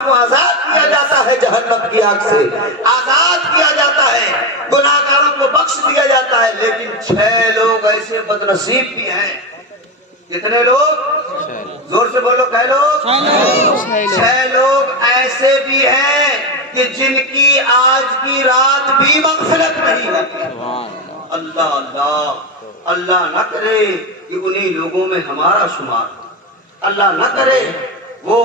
کو آزاد کیا جاتا ہے جہنم کی آگ سے، آزاد کیا جاتا ہے، گناہگاروں کو بخش دیا جاتا ہے. لیکن 6 لوگ ایسے بدنصیب بھی ہیں. کتنے لوگ؟ زور سے بولو. کہہ لو. 6 لوگ ایسے بھی ہیں کہ جن کی آج کی رات بھی مغفرت نہیں ہوتی. اللہ اللہ اللہ نہ کرے کہ انہی لوگوں میں ہمارا شمار، اللہ نہ کرے وہ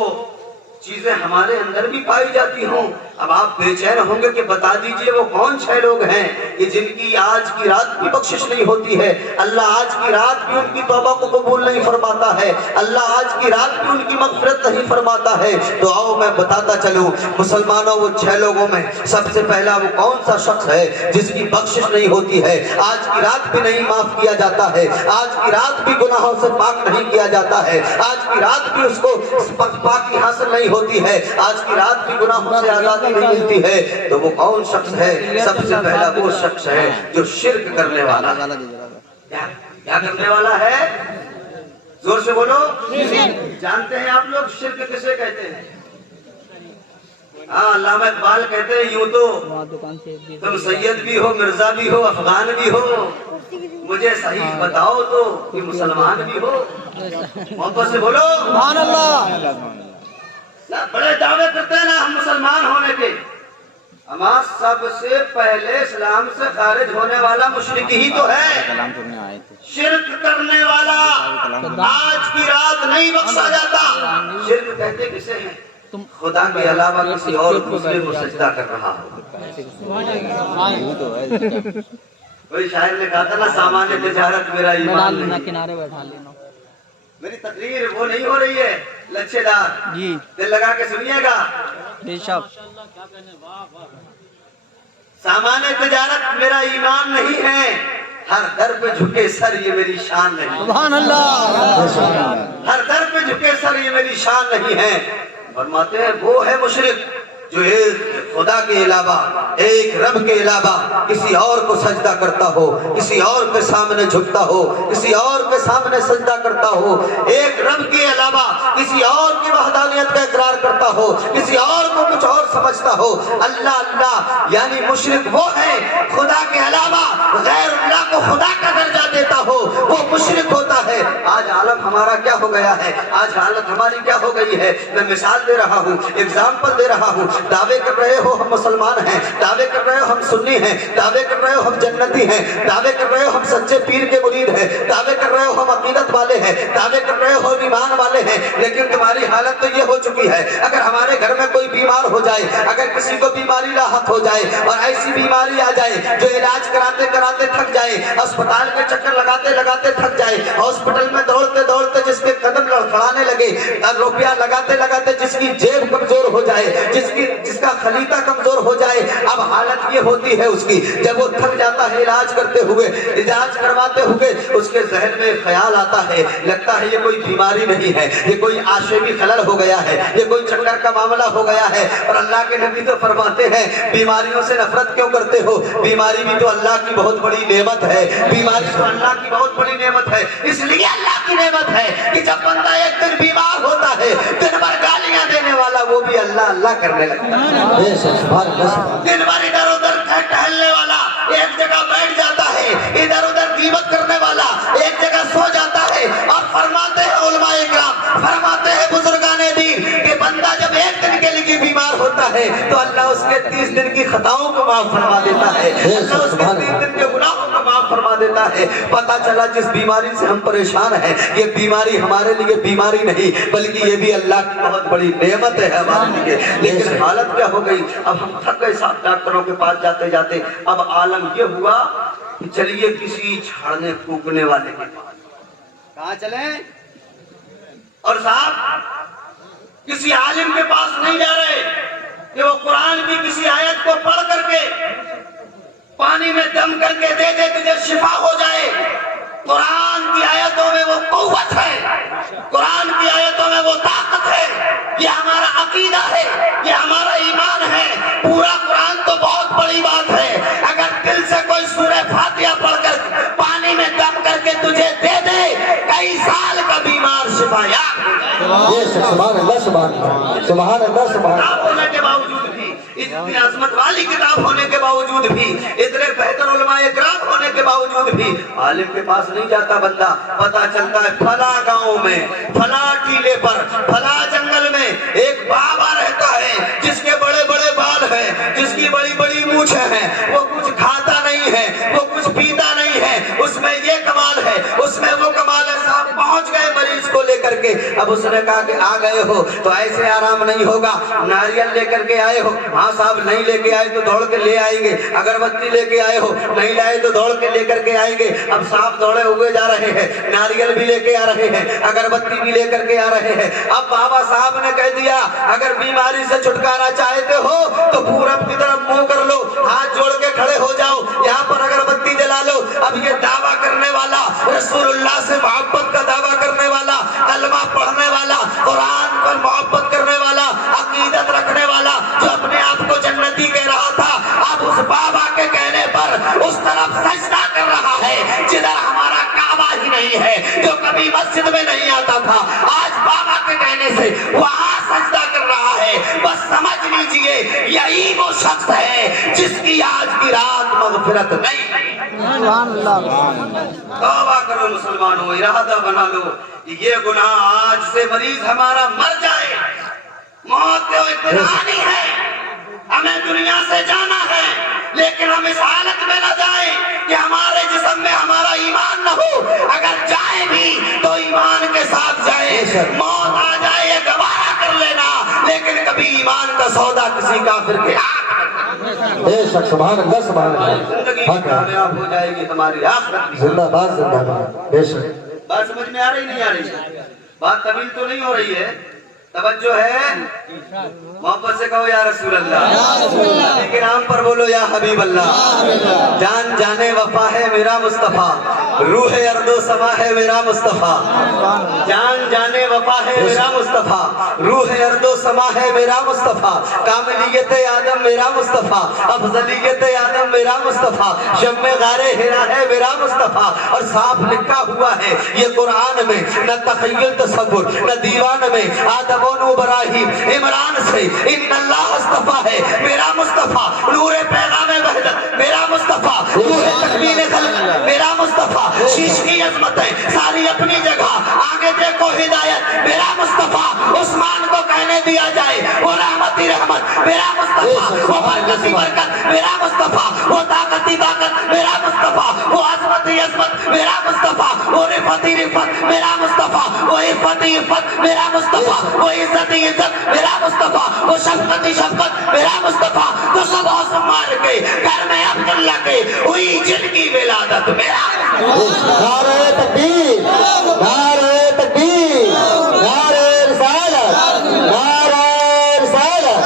چیزیں ہمارے اندر بھی پائی جاتی ہوں. اب آپ بے چین ہوں گے کہ بتا دیجئے وہ کون 6 لوگ ہیں کہ جن کی آج کی رات بھی بخشش نہیں ہوتی ہے. اللہ آج کی رات بھی ان کی توبہ کو قبول نہیں فرماتا ہے، اللہ آج کی رات بھی ان کی مغفرت نہیں فرماتا ہے. تو آؤ میں بتاتا چلوں مسلمانوں، وہ 6 لوگوں میں سب سے پہلا وہ کون سا شخص ہے جس کی بخشش نہیں ہوتی ہے، آج کی رات بھی نہیں معاف کیا جاتا ہے، آج کی رات بھی گناہوں سے پاک نہیں کیا جاتا ہے، آج کی رات بھی اس کو پاکی حاصل نہیں ہوتی ہے، آج کی رات بھی گناہوں سے آزادی نہیں ملتی ہے. تو وہ کون شخص ہے؟ سب سے پہلا وہ شخص ہے جو شرک کرنے والا ہے. کیا کرنے والا ہے؟ زور سے بولو. جانتے ہیں آپ لوگ شرک کسے کہتے ہیں؟ ہاں، علامہ اقبال کہتے ہیں یوں تو تم سید بھی ہو، مرزا بھی ہو، افغان بھی ہو، مجھے صحیح بتاؤ تو کہ مسلمان بھی ہو. محبت سے بولو سبحان اللہ. بڑے دعوے کرتے ہیں نا ہم مسلمان ہونے کے. ہمارا سب سے پہلے اسلام سے خارج ہونے والا مشرک ہی تو ہے، شرک کرنے والا. آج کی رات نہیں بخشا جاتا. شرک کہتے کسے ہیں؟ خدا کے علاوہ کسی اور دوسرے کو سجدہ کر رہا ہو. کوئی شاعر نے کہا تھا نا سامان تجارت میرا ایمان نہیں. میری تقریر وہ نہیں ہو رہی ہے لچھے دار، جی دل لگا کے سنیے گا. سامان تجارت میرا ایمان نہیں ہے، ہر در پہ جھکے سر یہ میری شان نہیں. سبحان اللہ. ہر در پہ جھکے سر یہ میری شان نہیں ہے. فرماتے ہیں وہ ہے مشرک جو ایک خدا کے علاوہ، ایک رب کے علاوہ کسی اور کو سجدہ کرتا ہو، کسی اور کے سامنے جھکتا ہو، کسی اور کے سامنے سجدہ کرتا ہو، ایک رب کے علاوہ کسی اور کی وحدانیت کا اقرار کرتا ہو، کسی اور کو کچھ اور سمجھتا ہو. اللہ اللہ یعنی مشرک وہ ہے خدا کے علاوہ غیر اللہ کو خدا کا درجہ دیتا ہو، وہ مشرک ہوتا ہے. آج عالم ہمارا کیا ہو گیا ہے، آج حالت ہماری کیا ہو گئی ہے. میں مثال دے رہا ہوں، اگزامپل دے رہا ہوں. دعوے کر رہے ہو ہم مسلمان ہیں، دعوے کر رہے ہو ہم سنی ہیں، دعوے کر رہے ہو ہم جنتی ہیں، دعوے کر رہے ہو ہم سچے پیر کے مرید ہیں، دعوے کر رہے ہو ہم عقیدت والے ہیں، دعوے کر رہے ہو ایمان والے ہیں. لیکن تمہاری حالت تو یہ ہو چکی ہے، اگر ہمارے گھر میں کوئی بیمار ہو جائے، اگر کسی کو بیماری لاحق ہو جائے اور ایسی بیماری آ جائے جو علاج کراتے کراتے تھک جائے، اسپتال کے چکر لگاتے لگاتے تھک جائے، ہاسپٹل میں دوڑتے دوڑتے جس کے قدم لڑکھڑانے لگے، روپیہ لگاتے لگاتے جس کی جیب کمزور ہو جائے، جس کا خلیطہ کمزور ہو جائے. اب حالت یہ ہوتی ہے اس کی جب وہ تھک جاتا ہے علاج کرتے ہوئے، علاج کرواتے ہوئے اس کے ذہن میں خیال آتا ہے، لگتا ہے یہ کوئی بیماری نہیں ہے، یہ کوئی عاشقی خلل ہو گیا ہے، یہ کوئی چکر کا معاملہ ہو گیا ہے. اور اللہ کے نبی تو فرماتے ہیں بیماریوں سے نفرت کیوں کرتے ہو، بیماری بھی تو اللہ کی بہت بڑی نعمت ہے، بیماری تو اللہ کی بہت بڑی نعمت ہے. اس لیے اللہ کی نعمت ہے کہ جب بندہ ایک دن بیمار ہوتا ہے، دن بھر گالیاں دینے والا وہ بھی اللہ اللہ کرنے لگتا ہے. دن بھر ادھر ادھر ٹہلنے والا ایک جگہ بیٹھ جاتا ہے، ادھر ادھر غیبت کرنے والا ایک جگہ سو جاتا ہے. اور فرماتے ہیں علماء کرام، فرماتے ہیں بزرگان دین کہ بندہ جب ایک دن کے لیے بیمار ہوتا ہے تو اللہ اس کے 30 دن کی خطاؤں کو معاف فرما دیتا ہے، اللہ اس کے 30 دن کے گناہوں کو معاف فرما دیتا ہے. پتہ چلا جس بیماری سے ہم پریشان ہیں یہ بیماری ہمارے لیے بیماری نہیں بلکہ یہ بھی اللہ کی بہت بڑی نعمت ہے ہمارے لیے. لیکن حالت کیا ہو گئی، اب ہم تھک گئے صاحب ڈاکٹروں کے پاس جاتے جاتے. اب عالم یہ ہوا کہ چلیے کسی جھاڑنے پھونکنے والے کے پاس. کہاں چلیں؟ اور صاحب کسی عالم کے پاس نہیں جا رہے کہ وہ قرآن کی کسی آیت کو پڑھ کر کے پانی میں دم کر کے دے دے تجھے شفا ہو جائے. قرآن کی آیتوں میں وہ قوت ہے، قرآن کی آیتوں میں وہ طاقت ہے، یہ ہمارا عقیدہ ہے، یہ ہمارا ایمان ہے. پورا قرآن تو بہت بڑی بات ہے، اگر دل سے کوئی سورہ فاتحہ پڑھ کر پانی میں دم کر کے تجھے دے دے کئی سال کا بیمار شفا یاب ہو جائے. سبحان اللہ سبحان اللہ سبحان اللہ سبحان کتاب ہونے کے باوجود بھی، اتنی عظمت والی کتاب ہونے کے باوجود بھی، اتنے بہتر علماء کرام ہونے کے باوجود بھی عالم کے پاس نہیں جاتا بندہ. پتا چلتا ہے فلاں گاؤں میں، فلاں ٹیلے پر، فلاں جنگل میں ایک بابا رہتا ہے جس کے بڑے بڑے بال ہیں، جس کی بڑی بڑی مونچھیں ہیں، وہ کچھ کھاتا نہیں ہے، وہ کچھ پیتا نہیں ہے، اس میں یہ کمال ہے، اس میں وہ کمال ہے. صاحب پہنچ گئے مریض کو لے کر کے. اب اس نے کہا کہ آ گئے ہو تو ایسے آرام نہیں ہوگا، ناریل لے کر کے آئے ہو. ہاں صاحب نہیں لے کے آئے تو دوڑ کے لے آئیں گے. اگربتی لے کے آئے ہو، نہیں لائے تو دوڑ کے لے کر کے آئیں گے. اب صاحب دوڑے ہوئے جا رہے ہیں، ناریل بھی لے کے آ رہے ہیں، اگربتی بھی لے کر کے آ رہے ہیں. اب بابا صاحب نے کہہ دیا اگر بیماری سے چھٹکارا چاہتے ہو تو پورب کی طرف منہ کر لو، ہاتھ جوڑ کے کھڑے ہو جاؤ، یہاں پر اگربتی جلا لو. اب یہ دعویٰ کرنے والا، رسول اللہ سے محبت کا دعویٰ کرنے والا، کلمہ پڑھنے والا، قرآن پر محبت کرنے والا، عقیدت رکھنے والا، جو اپنے آپ کو جنتی کہہ رہا تھا، اب اس بابا کے کہنے پر اس طرف سجدہ کر رہا ہے جدھر ہمارا کعبہ ہی نہیں ہے، جو کبھی مسجد میں نہیں آتا تھا، آج بابا کے کہنے سے وہاں سجدہ کر رہا ہے. بس سمجھ لیجئے یہی وہ شخص ہے جس کی آج کی رات مغفرت نہیں. توبہ کرو مسلمانوں، ارادہ بنا لو یہ گناہ آج سے مریض ہمارا مر جائے، موت تو اتنا نہیں ہے، ہمیں دنیا سے جانا ہے، لیکن ہم اس حالت میں نہ جائیں کہ ہمارے جسم میں ہمارا ایمان نہ ہو. اگر جائیں بھی تو ایمان کے ساتھ جائیں، موت آ جائے یہ گوارا کر لینا، لیکن کبھی ایمان کا سودا کسی کافر کے بے شک سبحان اللہ سبحان زندگی اللہ. کامیاب ہو جائے گی تمہاری آخرت بھی. زندہ باد زندہ باد. بے شک بات سمجھ میں آ رہی نہیں آ رہی؟ بات طویل تو نہیں ہو رہی ہے، توجہ ہے؟ محبت سے کہو یا رسول اللہ، نبی کے نام پر بولو یا حبیب اللہ. جان جانے وفا ہے میرا مصطفیٰ، روح ارد و سما ہے میرا مصطفیٰ. جان جانے وفا ہے میرا مصطفیٰ، روح ارد و سما ہے میرا مصطفیٰ. کاملیت آدم میرا مصطفیٰ، افضلیت آدم میرا مصطفیٰ. شم غار ہرا ہے میرا مصطفیٰ. اور صاف لکھا ہوا ہے یہ قرآن میں، نہ تخیل تصور نہ دیوان میں. آدم و نو ابراہیم عمران سے ان اللہ اصطفیٰ ہے میرا مصطفیٰ. نور پیغام وحدت میرا مصطفیٰ، روح تکوین خلق میرا مصطفیٰ. شیش کی عظمتیں ساری اپنی جگہ، آگے دیکھو ہدایت میرا مصطفیٰ. عثمان کو کہنے دیا جائے وہ رحمتی رحمت میرا مصطفیٰ، وہ برکتی برکت میرا مصطفیٰ، وہ طاقتی طاقت میرا مصطفیٰ، وہ عظمتی عظمت میرا مصطفیٰ، وہ رفتی رفت میرا مصطفیٰ، وہ عفتی عفت میرا مصطفیٰ، وہ عزتی عزت میرا مصطفیٰ، وہ شفقتی شفقت میرا مصطفیٰ. تو سب حسن مار کے گھر میں عبداللہ کے ہوئی جن کی ولادت میرا. نعرہ تکبیر، نعرہ تکبیر، نعرہ رسالت، نعرہ رسالت.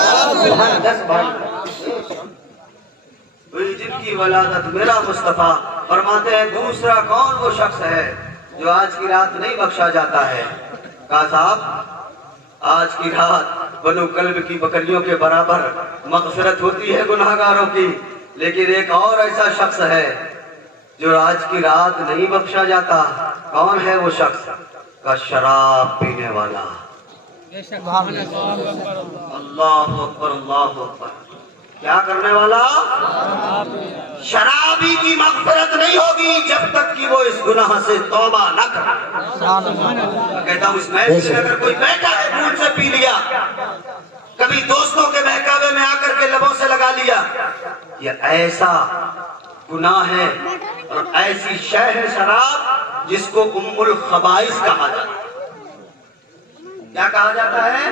ہوئی جن کی ولادت میرا مصطفیٰ. فرماتے ہیں دوسرا کون وہ شخص ہے جو آج کی رات نہیں بخشا جاتا ہے؟ کہا صاحب آج کی رات بنو کلب کی بکریوں کے برابر مغفرت ہوتی ہے گناہگاروں کی، لیکن ایک اور ایسا شخص ہے جو آج کی رات نہیں بخشا جاتا. کون ہے وہ شخص؟ کا شراب پینے والا. اللہ اکبر اللہ اکبر. کیا کرنے والا؟ شرابی کی مغفرت نہیں ہوگی جب تک کہ وہ اس گناہ سے توبہ نہ کرے. میں کہتا ہوں اس محفل میں اگر کوئی بیٹھا ہے بھول سے پی لیا، کبھی دوستوں کے بہکاوے میں آ کر کے لبوں سے لگا لیا، یہ ایسا گناہ ہے اور ایسی شے ہے شراب جس کو ام الخبائث کہا جاتا ہے. کیا کہا جاتا ہے؟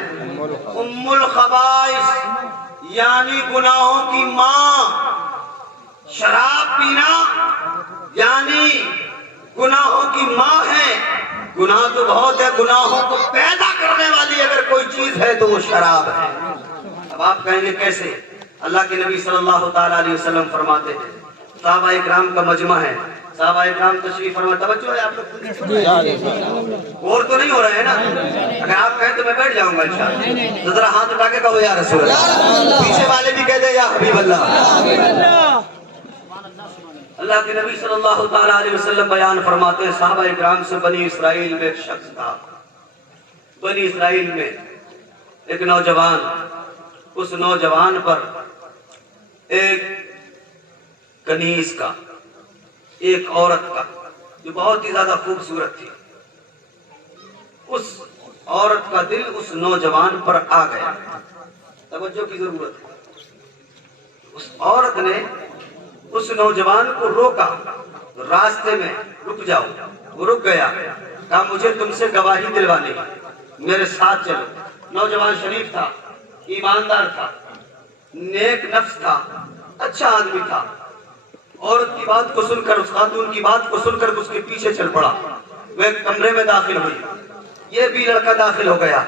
ام الخبائث، یعنی گناہوں کی ماں. شراب پینا یعنی گناہوں کی ماں ہے. گناہ تو بہت ہے، گناہوں کو پیدا کرنے والی اگر کوئی چیز ہے تو وہ شراب ہے. اب آپ کہیں گے کیسے؟ اللہ کے نبی صلی اللہ تعالیٰ علیہ وسلم فرماتے ہیں، صحابہ اکرام کا مجمع ہے، صحابہ اکرام تشریف فرما. توجہ ہے آپ لوگ، اور تو نہیں ہو رہے ہیں نا؟ اگر آپ کہیں تو میں بیٹھ جاؤں گا انشاءاللہ. ذرا ہاتھ اٹھا کے کہو یا رسول اللہ. پیچھے والے بھی کہہ دیں یا حبیب اللہ. اللہ کے نبی صلی اللہ تعالیٰ علیہ وسلم بیان فرماتے ہیں صحابہ اکرام سے بنی اسرائیل میں ایک شخص تھا بنی اسرائیل میں ایک نوجوان، اس نوجوان پر ایک کنیز کا، ایک عورت کا جو بہت ہی زیادہ خوبصورت تھی، اس عورت کا دل اس نوجوان پر آ گیا۔ توجہ کی ضرورت ہے۔ اس عورت نے اس نوجوان کو روکا، راستے میں رک جاؤ۔ وہ رک گیا، کہا مجھے تم سے گواہی دلوانی ہے، میرے ساتھ چلو۔ نوجوان شریف تھا، ایماندار تھا، نیک نفس تھا، اچھا آدمی تھا۔ عورت کی بات کو سن کر، اس خاتون کی بات کو سن کر اس کے پیچھے چل پڑا۔ وہ ایک کمرے میں داخل ہوئی، یہ بھی لڑکا داخل ہو گیا،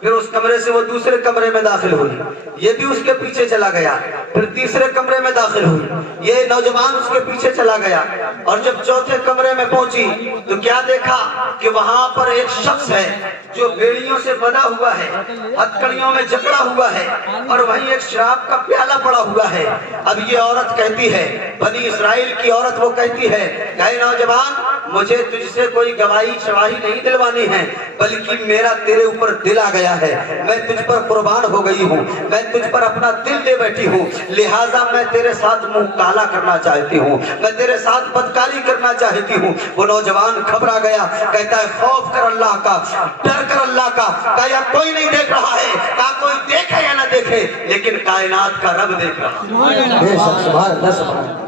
پھر اس کمرے سے وہ دوسرے کمرے میں داخل ہوئی، یہ بھی اس کے پیچھے چلا گیا، پھر تیسرے کمرے میں داخل ہوئی، یہ نوجوان اس کے پیچھے چلا گیا، اور جب چوتھے کمرے میں پہنچی تو کیا دیکھا کہ وہاں پر ایک شخص ہے جو بیڑیوں سے بندھا ہوا ہے، ہتھکڑیوں میں جکڑا ہوا ہے، اور وہیں ایک شراب کا پیالہ پڑا ہوا ہے۔ اب یہ عورت کہتی ہے، بنی اسرائیل کی عورت وہ کہتی ہے کہ اے نوجوان، مجھے تجھ سے کوئی گواہی شواہی نہیں دلوانی ہے، بلکہ میرا تیرے اوپر دل آ گیا ہے، میں تجھ پر قربان ہو گئی ہوں، میں تجھ پر اپنا دل دے بیٹھی ہوں، لہٰذا میں تیرے ساتھ منہ کالا کرنا چاہتی ہوں، میں تیرے ساتھ بدکاری کرنا چاہتی ہوں۔ وہ نوجوان گھبرا گیا، کہتا ہے خوف کر اللہ کا، ڈر کر اللہ کا، کہا یا کوئی نہیں دیکھ رہا ہے، کہا کوئی دیکھے یا نہ دیکھے لیکن کائنات کا رب دیکھ رہا ہے۔ بے شک سبحان اللہ، سبحان اللہ۔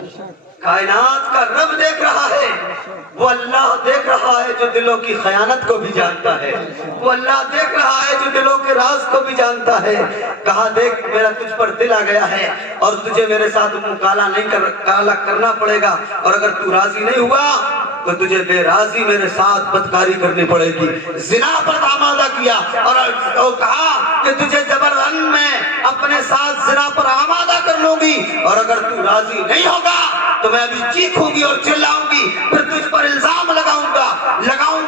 کائنات کا رب دیکھ رہا ہے، وہ اللہ دیکھ رہا ہے جو دلوں کی خیانت کو بھی جانتا ہے، وہ اللہ دیکھ رہا ہے جو دلوں کے راز کو بھی جانتا ہے۔ کہا دیکھ میرا تجھ پر دل آ گیا ہے، اور تجھے میرے ساتھ منہ کالا کرنا پڑے گا، اور اگر تو راضی نہیں ہوا تو تجھے بے راضی میرے ساتھ بدکاری کرنی پڑے گی۔ زنا پر آمادہ کیا، اور کہا کہ تجھے زبرن میں اپنے ساتھ زنا پر آمادہ کر لوں گی، اور اگر تو راضی نہیں ہوگا تو میں ابھی چیخوں گی اور چلاؤں گی، پھر تجھ پر الزام لگاؤں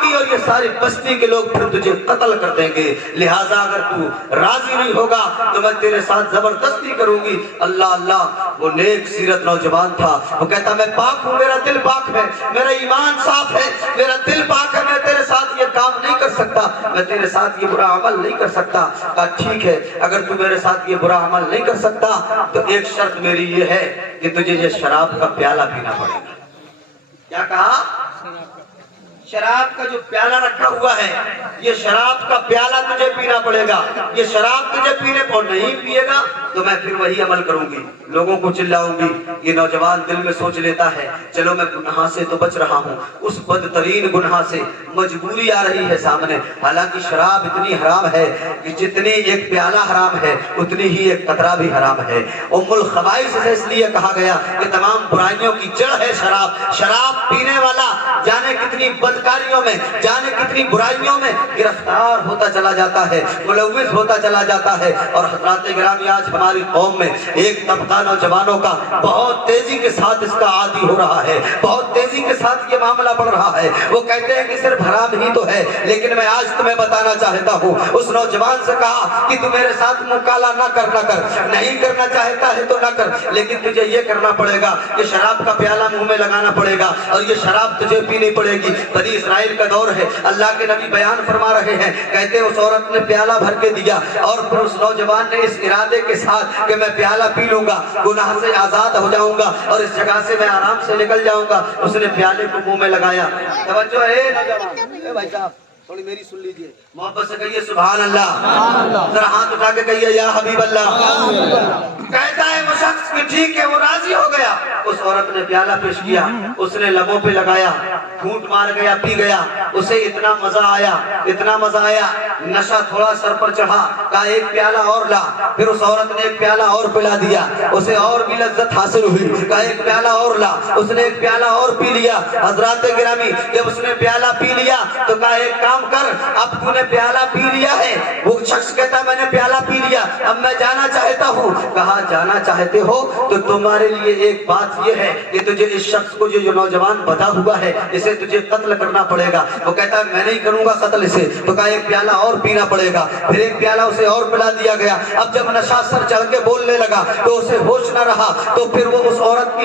گی، اور یہ ساری بستی کے لوگ پھر تجھے قتل کر دیں گے، لہٰذا اگر تو راضی نہیں ہوگا تو میں تیرے ساتھ زبردستی کروں گی۔ اللہ اللہ، وہ نیک سیرت نوجوان تھا، وہ کہتا میں پاک ہوں، میرا دل پاک ہے، میرا ایمان صاف ہے، میرا دل پاک ہے، میں تیرے ساتھ یہ کام نہیں کر سکتا، میں تیرے ساتھ یہ برا عمل نہیں کر سکتا۔ کہا ٹھیک ہے، اگر تو میرے ساتھ یہ برا عمل نہیں کر سکتا تو ایک شرط میری یہ ہے کہ تجھے یہ شراب کا پیالہ پینا پڑے گا۔ کیا کہا؟ شراب کا جو پیالہ رکھا ہوا ہے، یہ شراب کا پیالہ تجھے پینا پڑے گا، یہ شراب تجھے پینے کو نہیں پیے گا تو میں پھر وہی عمل کروں گی، لوگوں کو چلاؤں گی۔ یہ نوجوان دل میں سوچ لیتا ہے چلو میں گناہ سے تو بچ رہا ہوں، اس بدترین گناہ سے مجبوری آ رہی ہے سامنے، حالانکہ شراب اتنی حرام ہے کہ جتنی ایک پیالہ حرام ہے اتنی ہی ایک قطرہ بھی حرام ہے۔ ام الخبائث سے اس لیے کہا گیا کہ تمام برائیوں کی جڑ ہے شراب۔ شراب پینے والا جانے کتنی بدکاریوں میں، جانے کتنی برائیوں میں گرفتار ہوتا چلا جاتا ہے، ملوث ہوتا چلا جاتا ہے۔ اور حضرات گرامی، آج ہماری قوم میں ایک طبقہ نوجوانوں کا بہت تیزی کے ساتھ اس کا عادی ہو رہا ہے، بہت تیزی کے ساتھ یہ معاملہ بڑھ رہا ہے۔ وہ کہتے ہیں کہ صرف حرام ہی تو ہے، لیکن میں آج تمہیں بتانا چاہتا ہوں، اس نوجوان سے کہا کہ تو میرے ساتھ منہ کالا نہ کر، نہیں کرنا چاہتا ہے تو نہ کر، لیکن تجھے یہ کرنا پڑے گا کہ شراب کا پیالہ منہ میں لگانا پڑے گا، اور یہ شراب تجھے پینی پڑے گی۔ بنی اسرائیل کا دور ہے، اللہ کے نبی بیان فرما رہے ہیں، کہتے ہیں اس عورت نے پیالہ بھر کے دیا، اور پھر اس نوجوان نے اس ارادے کے ساتھ کہ میں پیالہ پی لوں گا، گناہ سے آزاد ہو جاؤں گا، اور اس جگہ سے میں آرام سے نکل جاؤں گا، اس نے پیالے کو منہ میں لگایا۔ توجہ ہے نوجوان، اے بھائی صاحب تھوڑی میری سن لیجئے، محبت سے کہیے سبحان اللہ، ذرا ہاتھ اٹھا کے کہیے یا حبیب اللہ۔ کہتا ہے وہ شخص کہ ٹھیک ہے، وہ راضی ہو گیا۔ اس عورت نے پیالہ پیش کیا، اس نے لبوں پہ لگایا، گھونٹ مار گیا، پی گیا، اسے اتنا مزہ آیا، اتنا مزہ آیا، نشہ تھوڑا سر پر چڑھا، کہا ایک پیالہ اور لا، پھر اس عورت نے ایک پیالہ اور پلا دیا، اسے اور بھی لذت حاصل ہوئی، کہا ایک پیالہ اور لا، اس نے ایک پیالہ اور پی لیا۔ حضرات گرامی، جب اس نے پیالہ پی لیا تو کہا ایک کام کر، اب تو نے پیالہ پی لیا ہے۔ وہ شخص کہتا میں نے پیالہ پی لیا، اب میں جانا چاہتا ہوں. کہا جانا چاہتے ہو تو تمہارے لیے ایک بات یہ ہے کہ تجھے اس شخص کو جو نوجوان بتا ہوا ہے اسے تجھے قتل کرنا پڑے گا. وہ کہتا ہے میں نہیں کروں گا قتل اسے. تو کہا ایک پیالہ اور پینا پڑے گا. پھر ایک پیالہ اسے اور پلا دیا گیا. اب جب نشہ سر چڑھ کے بولنے لگا تو اسے ہوش نہ رہا. تو پھر وہ اس عورت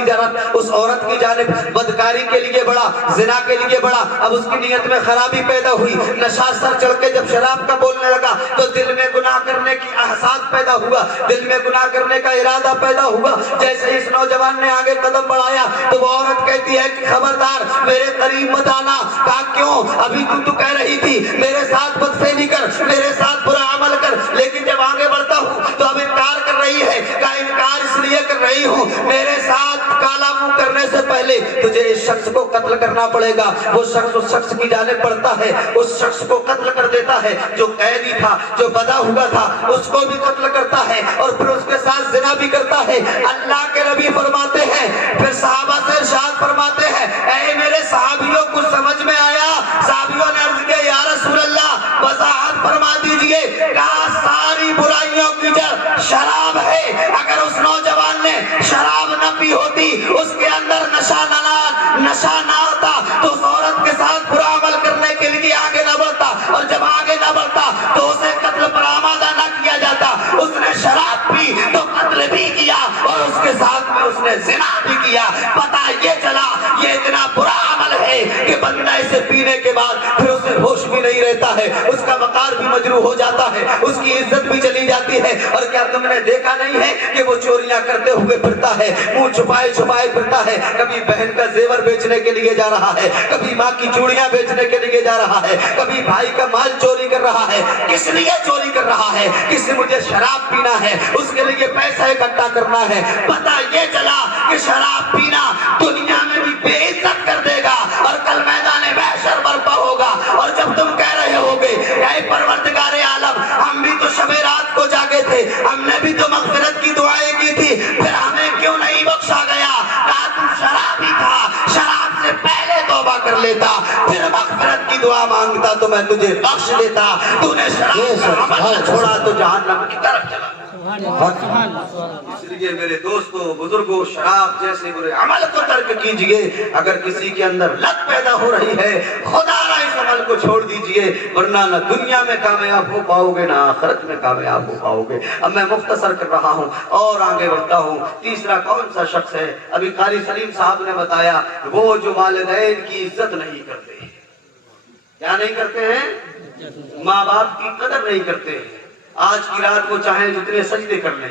کی جانب بدکاری کے لیے بڑھا, زنا کے لیے بڑھا. اب اس کی نیت میں خرابی پیدا ہوئی. نشہ سر چڑھ کے جب شراب کا بولنے لگا تو دل میں گناہ کرنے کی احساس پیدا ہوا, دل میں گناہ کرنے کا ارادہ پیدا ہوا. جیسے اس نوجوان نے آگے قدم بڑھایا تو وہ عورت کہتی ہے کہ خبردار میرے قریب مت آنا. کہا کیوں؟ ابھی تو کہہ رہی تھی میرے ساتھ بدفعلی کر, میرے ساتھ برا عمل کر, لیکن جب آگے بڑھتا ہوں تو اب انکار کر رہی ہے. کہا انکار اس لیے کر رہی ہوں میرے ساتھ کالا منہ کرنے سے پہلے تجھے اس شخص کو قتل کرنا پڑے گا. وہ شخص اس شخص کی جانب بڑھتا ہے, اس شخص کو قتل کر دیتا ہے. جو قیدی تھا, جو بدا ہوا تھا, اس کو بھی قتل کرتا ہے اور پھر اس کے ساتھ زنا بھی کرتا ہے. اللہ کے نبی فرماتے ہیں, پھر صحابہ سے ارشاد فرماتے ہیں اے میرے صحابیوں کو سمجھ میں آیا؟ صحابیوں نے عرض کیا یا رسول اللہ وضاحت فرما دیجئے. کہا ساری برائیوں کی جڑ شراب ہے. اگر اس نوجوان نے شراب نہ پی ہوتی, اس کے اندر نشہ نہ ہوتا تو اس عورت کے ساتھ برا عمل کرنے کے لیے آگے نہ بڑھتا, اور جب آگے نہ بڑھتا تو اسے قتل پر آمادہ نہ کیا جاتا. اس نے شراب پی تو قتل بھی کیا اور اس کے ساتھ میں اس نے زنا بھی کیا. پتہ یہ چلا یہ اتنا برا عمل ہے کہ بندہ اسے پینے کے بعد پھر اسے ہوش بھی نہیں رہتا ہے, اس کا وقار بھی مجروح ہو جاتا ہے, اس کی عزت بھی چلی جاتی ہے. اور کیا تم نے دیکھا نہیں ہے کہ وہ چوریاں کرتے ہوئے پھرتا ہے, منہ چھپائے پھرتا ہے. کبھی بہن کا زیور بیچنے کے لیے جا رہا ہے, کبھی ماں کی چوڑیاں بیچنے کے لیے جا رہا ہے, کبھی بھائی کا مال چوری کر رہا ہے. کس لیے چوری کر رہا ہے؟ کس نے مجھے شراب پینا ہے, اس کے لیے پیسہ اکٹھا کرنا ہے. پتہ یہ چلا کہ شراب پینا دنیا میں بھی بے عزت کر دے گا اور کل میدان محشر برپا ہوگا. اور جب تم کہہ رہے ہوگے اے پروردگار عالم ہم بھی تو شب رات کو جاگے تھے, ہم نے بھی تو مغفرت کی دعائیں کی تھی, پھر ہمیں کیوں نہیں بخشا گیا؟ کہا تم شرابی تھا, شراب سے پہلے توبہ کر لیتا, پھر مغفرت کی دعا مانگتا تو میں تجھے بخش دیتا. تو نے شراب کا عمل نہ چھوڑا تو جہنم کی طرف چلا. اس لیے میرے دوستو بزرگوں شراب جیسے برے عمل کو ترک کیجئے. اگر کسی کے اندر لت پیدا ہو رہی ہے خدا نہ اس عمل کو چھوڑ دیجئے, ورنہ نہ دنیا میں کامیاب ہو پاؤ گے نہ آخرت میں کامیاب ہو پاؤ گے. اب میں مختصر کر رہا ہوں اور آگے بڑھتا ہوں. تیسرا کون سا شخص ہے؟ ابھی قاری سلیم صاحب نے بتایا وہ جو والدین کی عزت نہیں کرتے. کیا نہیں کرتے ہیں؟ ماں باپ کی قدر نہیں کرتے. آج کی رات وہ چاہیں جتنے سجدے کر لیں,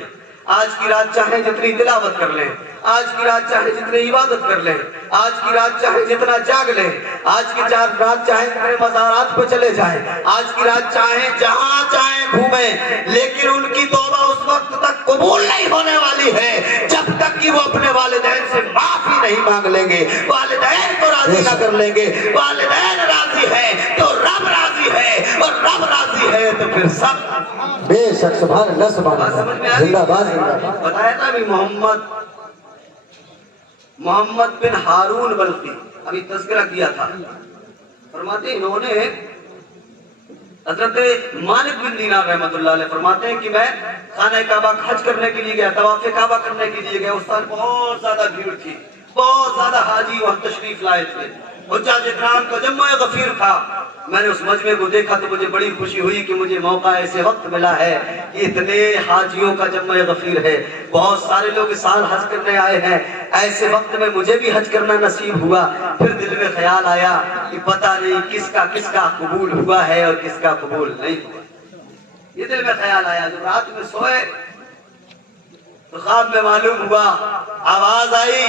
آج کی رات چاہیں جتنی تلاوت کر لیں, آج کی رات چاہے جتنی عبادت کر لیں, آج کی رات چاہے جتنا جاگ لیں, آج کی رات چاہے جتنے مزارات پہ چلے جائیں, آج کی رات چاہے جہاں چاہیں گھومیں, لیکن ان کی توبہ اس وقت تک قبول نہیں ہونے والی ہے جب تک کہ وہ اپنے والدین سے معافی نہیں مانگ لیں گے, والدین کو راضی نہ کر لیں گے. والدین راضی ہے تو رب راضی ہے, اور رب راضی ہے تو پھر سب. بے شک سبحان اللہ سبحان اللہ, زندہ باد. بتایا تھا ابھی محمد بن ہارون بلخی, ابھی تذکرہ کیا تھا. فرماتے ہیں انہوں نے حضرت مالک بن دینار رحمۃ اللہ علیہ فرماتے ہیں کہ میں خانہ کعبہ حج کرنے کے لیے گیا, طواف کعبہ کرنے کے لیے گیا. اس سال بہت زیادہ بھیڑ تھی, بہت زیادہ حاجی وہاں تشریف لائے تھے, حجاج کرام کا جمع غفیر تھا. میں نے اس مجمع کو دیکھا تو مجھے بڑی خوشی ہوئی کہ مجھے موقع ایسے وقت ملا ہے کہ اتنے حاجیوں کا جمع غفیر ہے, بہت سارے لوگ اس سال حج کرنے آئے ہیں. ایسے وقت میں مجھے بھی حج کرنا نصیب ہوا. پھر دل میں خیال آیا کہ پتہ نہیں کس کا قبول ہوا ہے اور کس کا قبول نہیں ہوا. یہ دل میں خیال آیا. جب رات میں سوئے تو خواب میں معلوم ہوا, آواز آئی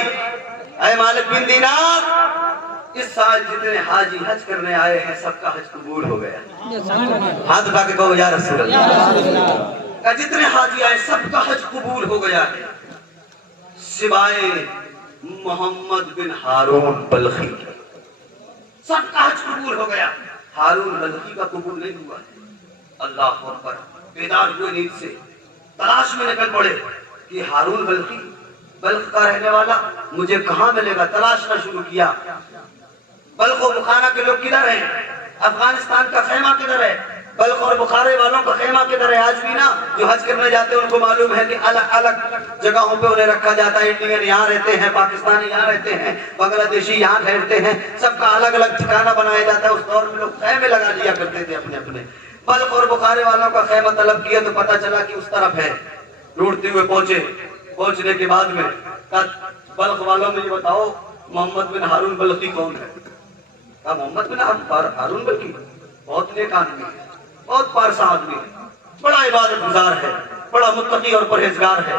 اے مالک بن دینار, اس سال جتنے حاجی حج کرنے آئے ہیں سب کا حج قبول ہو گیا. ہاتھ اٹھا کے کہو یا رسول اللہ, جتنے حاجی آئے سب کا حج قبول ہو گیا ہے سوائے محمد بن ہارون بلخی, سب کا حج قبول ہو گیا. ہارون بلخی کا قبول نہیں ہوا ہے. اللہ اکبر. بیدار ہوئے نیند سے, تلاش میں نکل پڑے کہ ہارون بلخی, بلخ کا رہنے والا, مجھے کہاں ملے گا. تلاشنا شروع کیا. بلخ و بخارا کے لوگ کدھر ہیں, افغانستان کا خیمہ کدھر ہے, بلخ اور بخارے والوں کا خیمہ کدھر ہے؟ آج بھی نا جو حج کرنے جاتے ہیں ان کو معلوم ہے کہ الگ الگ جگہوں پہ انہیں رکھا جاتا ہے. انڈین یہاں رہتے ہیں, پاکستانی یہاں رہتے ہیں, بنگلہ دیشی یہاں ٹھہرتے ہیں, سب کا الگ الگ ٹھکانہ بنایا جاتا ہے. اس دور میں لوگ خیمے لگا لیا کرتے تھے اپنے اپنے. بلخ اور بخارے والوں کا خیمہ طلب کیا تو پتہ چلا کہ اس طرف ہے. ڈھونڈتے ہوئے پہنچے. پہنچنے کے بعد میں بلخ والوں میں یہ بتاؤ محمد بن ہارون بلخی کون ہے؟ کہا محمد بن ہارون بلخی بہت نیک آدمی ہے, بہت پارسا آدمی ہے, بڑا عبادت گزار ہے, بڑا متقی اور پرہیزگار ہے,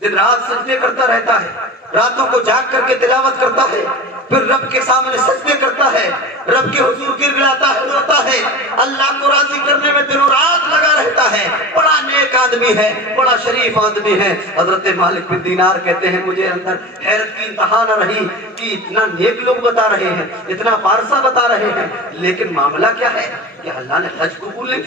دن رات سجدے کرتا رہتا ہے, راتوں کو جاگ کر کے تلاوت کرتا ہے, پھر رب کے سامنے سجدے کرتا ہے, رب کے حضور گر گڑاتا ہے, روتا ہے, اللہ کو راضی کرنے میں دن و رات لگا رہتا ہے. بڑا نیک آدمی ہے, بڑا شریف آدمی ہے. حضرت مالک بن دینار کہتے ہیں مجھے اندر حیرت کی انتہا نہ رہی کہ اتنا نیک لوگ بتا رہے ہیں, اتنا پارسا بتا رہے ہیں, لیکن معاملہ کیا ہے کہ اللہ نے حج قبول نہیں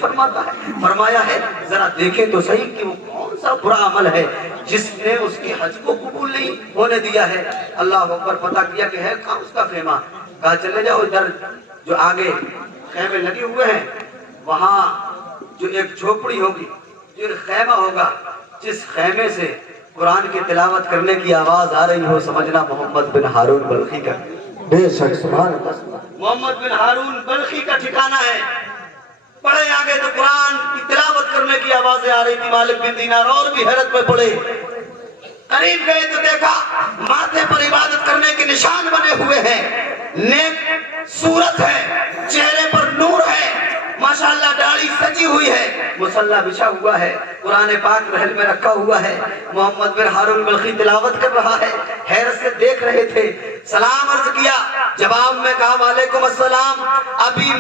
فرمایا ہے. ذرا دیکھیں تو صحیح کہ وہ کون سا برا عمل ہے جس نے اس کی حج کو قبول نہیں ہونے دیا ہے. اللہ اکبر. پتہ کیا کہ ہے کہاں اس کا خیمہ. کہا چلے جاؤ ادھر جو آگے خیمے لگے ہوئے ہیں وہاں جو ایک جھوپڑی ہوگی, جو ایک خیمہ ہوگا, جس خیمے سے قرآن کی تلاوت کرنے کی آواز آ رہی ہو, سمجھنا محمد بن ہارون بلخی کا. بے شک سبحان اللہ. محمد بن ہارون بلخی کا ٹھکانہ ہے. پڑھے آگے تو قرآن کی تلاوت کرنے کی آوازیں آ رہی تھی. مالک بن دینار اور بھی حیرت میں پڑے. قریب گئے تو دیکھا ماتھے پر عبادت کرنے کے نشان بنے ہوئے ہیں, نیک صورت ہے, چہرے پر نور ہے, ماشاءاللہ داڑھی سجی ہوئی ہے, مصلی بچھا ہوا ہے, قرآن پاک محل میں رکھا ہوا ہے. محمد بن ہارون بلخی تلاوت کر رہا ہے. حیرت سے دیکھ رہے تھے. سلام عرض کیا, جواب میں کہا وعلیکم السلام. ابھی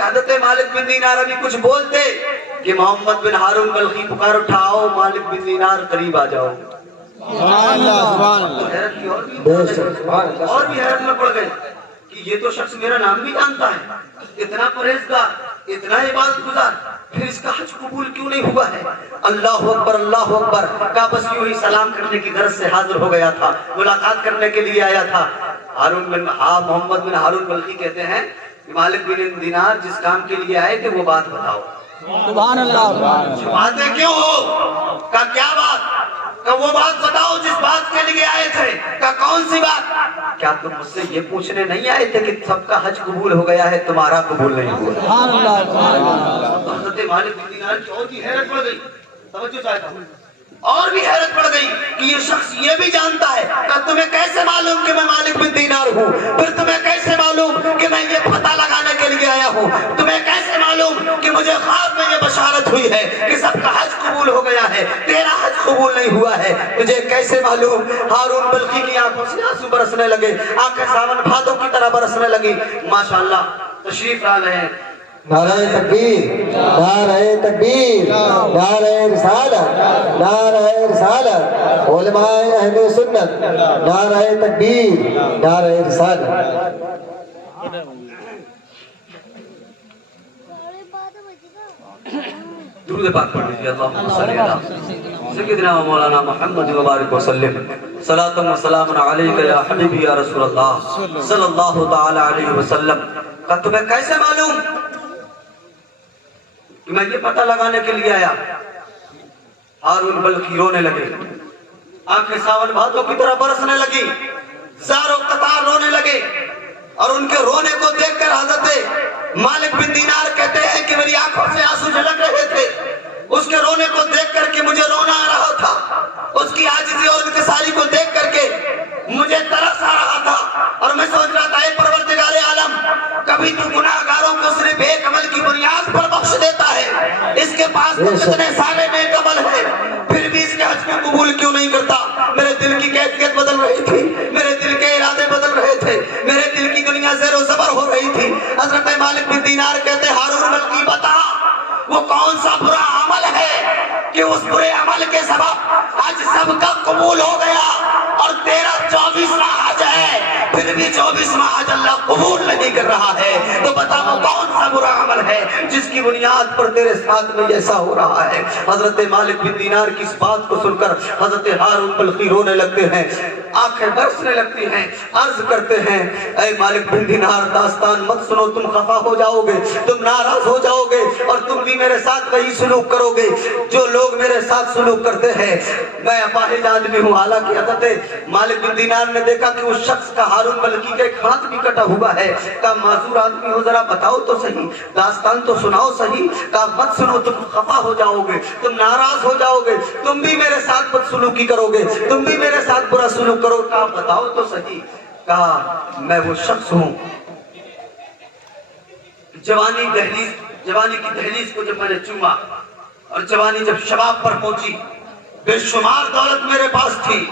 حضرت مالک بن دینار ابھی کچھ بولتے کہ محمد بن ہارون بلخی پکار اٹھاؤ, مالک بن دینار قریب آ جاؤ. حیرت کی اور بھی حیرت میں پڑ گئے کہ یہ تو شخص میرا نام بھی جانتا ہے, اتنا پرہیزگار, اتنا عبادت گزار, پھر اس کا حج قبول کیوں نہیں ہوا ہے؟ اللہ اکبر اللہ اکبر. کا بس یوں ہی سلام کرنے کی غرض سے حاضر ہو گیا تھا, ملاقات کرنے کے لیے آیا تھا. محمد بن ہارون بلخی کہتے ہیں کہ مالک بن دینار جس کام کے لیے آئے تھے وہ بات بتاؤ. سبحان اللہ. چھپاتے کیوں ہو؟ کا کیا بات؟ کہ وہ بات بتاؤ جس بات کے لیے آئے تھے. کہ کون سی بات؟ کیا تم مجھ سے یہ پوچھنے نہیں آئے تھے کہ سب کا حج قبول ہو گیا ہے, تمہارا قبول نہیں ہوا؟ سبحان اللہ. حضرت مالک بن دینار کی اور بھی حیرت پڑ گئی. توجہ چاہتا ہوں. اور بھی حیرت پڑ گئی کہ یہ شخص یہ بھی جانتا ہے کہ تمہیں کیسے معلوم کہ میں مالک بن دینار ہوں؟ پھر تمہیں کیسے معلوم کہ میں یہ پتہ لگانے کے لیے آیا ہوں؟ تمہیں کیسے معلوم کہ مجھے خواب میں یہ بشارت ہوئی ہے کہ سب کا حج قبول ہو گیا ہے, تیرا حج قبول نہیں ہوا ہے؟ تجھے کیسے معلوم؟ ہارون بلخی کی آنکھوں سے آنسو برسنے لگے, آنکھیں ساون بھادوں کی طرح برسنے لگی. ماشاءاللہ تشریف لا رہے ہیں. نعرہ تکبیر, نعرہ تکبیر, نعرہ رسالت, نعرہ رسالت, علماء اہل سنت, نعرہ تکبیر, نعرہ رسالت. درود پاک پڑھ لیجیے. اللہم صلی علی سیدنا و مولانا محمد وبارک وسلم. صلاۃ و سلام علیک یا حبیبی یا رسول اللہ صلی اللہ تعالی علیہ وسلم. کہ تمہیں کیسے معلوم کہ میں یہ پتہ لگانے کے لیے آیا؟ ہارون بلخی رونے لگے, آنکھیں ساون بھادوں کی طرح برسنے لگی, زاروں قطار رونے لگے. اور ان کے رونے کو دیکھ کر حضرت مالک بن دینار کہتے ہیں کہ میری آنکھوں سے آنسو جھلک رہے تھے. اس کے رونے کو دیکھ کر کے مجھے رونا آ رہا تھا, اس کی عاجزی اور انکساری کو دیکھ کر کے مجھے ترس آ رہا تھا. اور میں سوچ رہا تھا اے پروردگار عالم, کبھی تو گناہگاروں کو صرف ایک عمل کی بنیاد پر بخش دیتا ہے, اس کے پاس تو کتنے سارے نیک عمل ہیں, پھر بھی اس کے حج کو قبول کیوں نہیں کرتا؟ میرے دل کی کیفیت بدل رہی تھی, میرے دل کے ارادے بدل رہے تھے, میرے دل کی دنیا زیر و زبر ہو رہی تھی. حضرت مالک بن دینار کہتے ہارون بلخی بتا وہ کون سا برا عمل ہے کہ اس برے عمل کے سبب حج سب کا قبول ہو گیا, اور تیرا 24واں حج ہے پھر بھی 24واں حج اللہ قبول نہیں کر رہا ہے. تو بتا وہ کون سا برا عمل ہے جس کی بنیاد پر تیرے ساتھ میں ایسا ہو رہا ہے؟ حضرت مالک بن دینار کی اس بات کو سن کر حضرت ہارون بلخی رونے لگتے ہیں. آنکھیں برسنے لگتی ہیں، عرض کرتے ہیں اے مالک بن دینار داستان مت سنو، تم خفا ہو جاؤ گے، تم ناراض ہو جاؤ گے اور تم بھی میرے ساتھ وہی سلوک کرو گے جو لوگ میرے ساتھ سلوک کرتے ہیں۔ میں اپاہج آدمی ہوں، حالانکہ حضرت مالک بن دینار نے دیکھا کہ اس شخص کا ہارون ملکی کا ایک ہاتھ بھی کٹا ہوا ہے، کہا معذور آدمی ہو ذرا بتاؤ تو صحیح، داستان تو سناؤ صحیح، کہا مت سنو، تم خفا ہو جاؤ گے، تم ناراض ہو جاؤ گے، تم بھی میرے ساتھ بد سلوکی کرو گے، تم بھی میرے ساتھ برا سلوک کرو، کہا بتاؤ تو صحیح، کہا میں وہ شخص ہوں جوانی کی دہلیز کو جب میں نے چوما اور جوانی جب شباب پر پہنچی، بے شمار دولت میرے پاس تھی،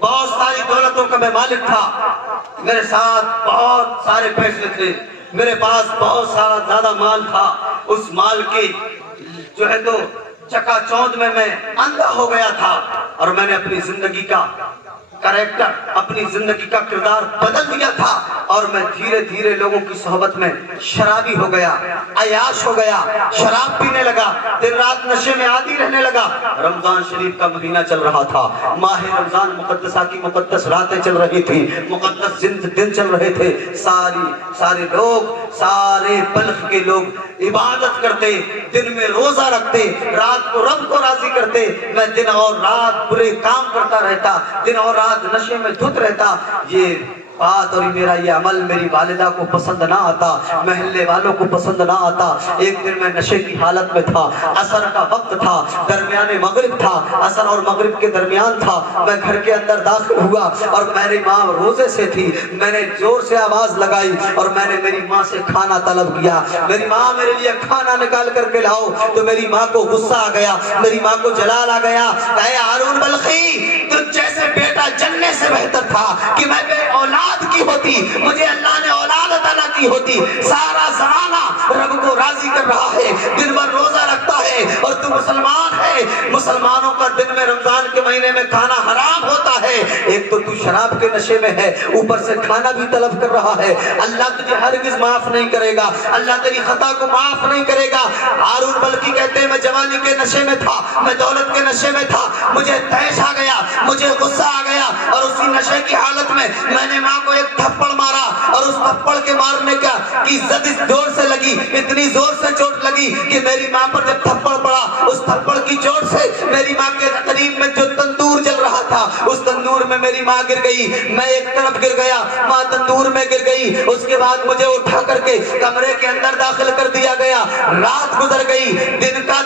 بہت ساری دولتوں کا میں مالک تھا، میرے ساتھ بہت سارے پیسے تھے، میرے پاس بہت سارا زیادہ مال تھا، اس مال کی جو ہے تو چکا چوند میں اندھا ہو گیا تھا اور میں نے اپنی زندگی کا کریکٹر، اپنی زندگی کا کردار بدل دیا تھا اور میں دھیرے دھیرے لوگوں کی صحبت میں شرابی ہو گیا، عیاش ہو گیا، شراب پینے لگا، دن رات نشے میں عادی رہنے لگا۔ رمضان شریف کا مہینہ چل رہا تھا، ماہ رمضان مقدسہ کی مقدس راتیں چل رہی تھی، مقدس دن چل رہے تھے، سارے لوگ، سارے بلخ کے لوگ عبادت کرتے، دن میں روزہ رکھتے، رات کو رب کو راضی کرتے، میں دن اور رات برے کام کرتا رہتا، دن اور رات نشے میں دھت رہتا۔ یہ بات اور میرا یہ عمل میری والدہ کو پسند نہ آتا، محلے والوں کو پسند نہ آتا۔ ایک دن میں نشے کی حالت میں تھا، عصر کا وقت تھا، درمیان مغرب تھا، عصر اور مغرب کے درمیان تھا، میں گھر کے اندر داخل ہوا اور میری ماں روزے سے تھی، میں نے زور سے آواز لگائی اور میں نے میری ماں سے کھانا طلب کیا، میری ماں میرے لیے کھانا نکال کر کے لاؤ، تو میری ماں کو غصہ آ گیا، میری ماں کو جلال آ گیا، اے ہارون بلخی تجھ جیسے بیٹا جننے سے بہتر تھا کہ میں بے اولاد کی ہوتی، مجھے اللہ نے اولاد عطا کی ہوتی، سارا زمانہ رب کو راضی کر رہا ہے، دن بھر روزہ رکھتا ہے اور تو مسلمان ہے، مسلمانوں کا دن میں رمضان کے مہینے میں کھانا حرام ہوتا ہے، ایک تو شراب کے نشے میں ہے، اوپر سے کھانا بھی طلب کر رہا ہے، اللہ تجھے ہرگز معاف نہیں کرے گا، اللہ تیری خطا کو معاف نہیں کرے گا۔ ہارون بلخی کہتے ہیں میں جوانی کے نشے میں تھا، میں دولت کے نشے میں تھا، مجھے طیش آ گیا، مجھے غصہ آ گیا اور اسی نشے کی حالت میں میں نے ماں کو ایک تھپڑ مارا اور اس تھپڑ کے مارنے کی زد اس زور سے لگی، اتنی زور سے چوٹ لگی کہ میری ماں پر جب تھپڑ پڑا، اس تھپڑ کی چوٹ سے میری ماں کے قریب میں جو تندور جل رہا تھا اس تندور میں میری ماں گر گئی، میں ایک طرف گر گیا، ماں تندور میں گر گئی، اس کے بعد مجھے اٹھا کر کے کمرے کے اندر داخل کر دیا گیا، رات گزر گئی، دن کا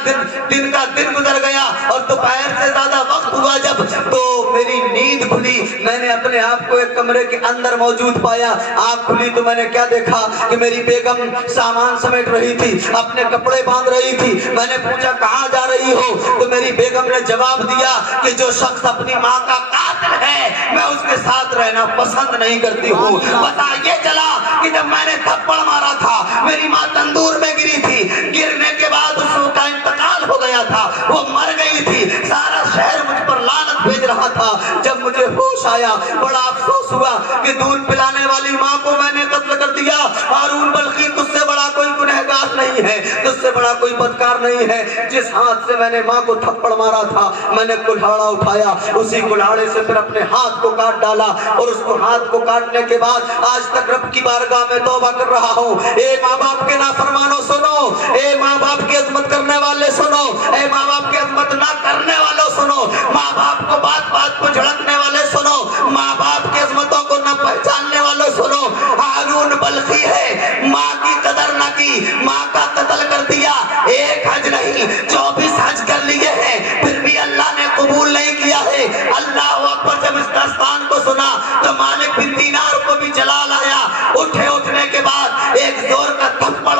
دن گزر گیا اور دوپہر سے زیادہ وقت ہوا جب تو میری نیند کھلی، میں نے اپنے آپ کو ایک کمرے کے اندر موجود پایا، آنکھ کھلی تو میں نے کیا دیکھا کہ میری بیگم سامان سمیٹ رہی تھی، اپنے کپڑے باندھ رہی تھی، میں نے پوچھا کہاں جا رہی ہو تو میری بیگم نے جواب دیا کہ جو شخص اپنی ماں کا قاتل ہے میں اس کے ساتھ رہنا پسند نہیں کرتی ہوں۔ پتہ یہ چلا کہ جب میں نے تھپڑ مارا تھا میری ماں تندور میں گری تھی، گرنے کے بعد اس کا انتقال ہو گیا تھا، وہ مر گئی تھی، سارا شہر مجھ پر لعنت بھیج رہا تھا۔ جب مجھے ہوش آیا بڑا افسوس ہوا کہ دودھ پلانے والی ماں کو میں نے قتل کر دیا۔ ہارون بلخی تجھ سے بڑا کوئی گنہگار نہیں ہے، تجھ سے بڑا کوئی بدکار نہیں ہے، جس ہاتھ سے میں نے ماں کو تھپڑ مارا تھا میں نے کلہاڑا اٹھایا، اسی کلہاڑے سے پھر اپنے ہاتھ کو کاٹ ڈالا اور اس کو ہاتھ کو کاٹنے کے بعد آج تک رب کی بارگاہ میں توبہ کر رہا ہوں۔ اے ماں باپ کے نافرمانوں سنو، اے ماں باپ کی عظمت کرنے والے سنو، اے ماں باپ کی عظمت نہ کرنے والوں سنو، ماں باپ کو بات بات کو جھڑکنے والے سنو، ماں باپ کی عظمتوں کو نہ پہچاننے والوں سنو۔ ہارون بلخی ہے، ماں کی قدر نہ کی، ماں کا قتل کر دیا، ایک حج نہیں 24 حج کر لیے ہیں، پھر بھی اللہ نے قبول نہیں کیا ہے۔ اللہ اکبر۔ جب اس داستان کو سنا تو مالک بن دینار کو بھی جلال آیا، اٹھنے کے بعد ایک زور کا تھپڑ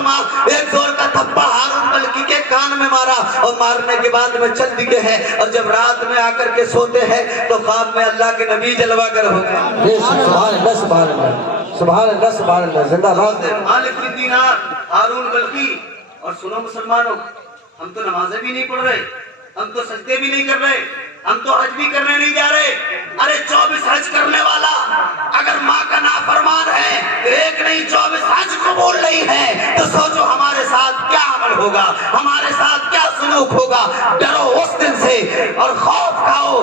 ہارون بلخی کے کان میں مارا اور مارنے کے بعد میں چل دیے ہیں، اور جب رات میں آ کر کے سوتے ہیں تو خواب میں اللہ کے نبی جلوہ گر ہو گئے۔ سبحان اللہ سبحان اللہ سبحان اللہ سبحان اللہ، زندہ باد مالک بن دینار، ہارون بلخی۔ اور سنو مسلمانوں، ہم تو نمازیں بھی نہیں پڑھ رہے، ہم تو سجدے بھی نہیں کر رہے، ہم تو حج بھی کرنے نہیں جا رہے۔ ارے 24 حج کرنے والا اگر ماں کا نافرمان ہے، ایک نہیں 24 حج قبول نہیں ہے، تو سوچو ہمارے ساتھ کیا عمل ہوگا، ہمارے ساتھ کیا سلوک ہوگا۔ ڈرو اس دن سے اور خوف کھاؤ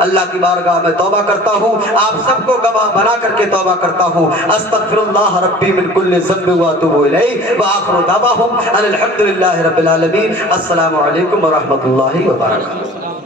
اللہ کی بارگاہ میں توبہ کرتا ہوں، آپ سب کو گواہ بنا کر کے توبہ کرتا ہوں۔ استغفر اللہ ربی من کل ذنب واتوب الیہ وآخر دعواہم ان الحمد للہ رب العالمین۔ السلام علیکم ورحمۃ اللہ وبرکاتہ۔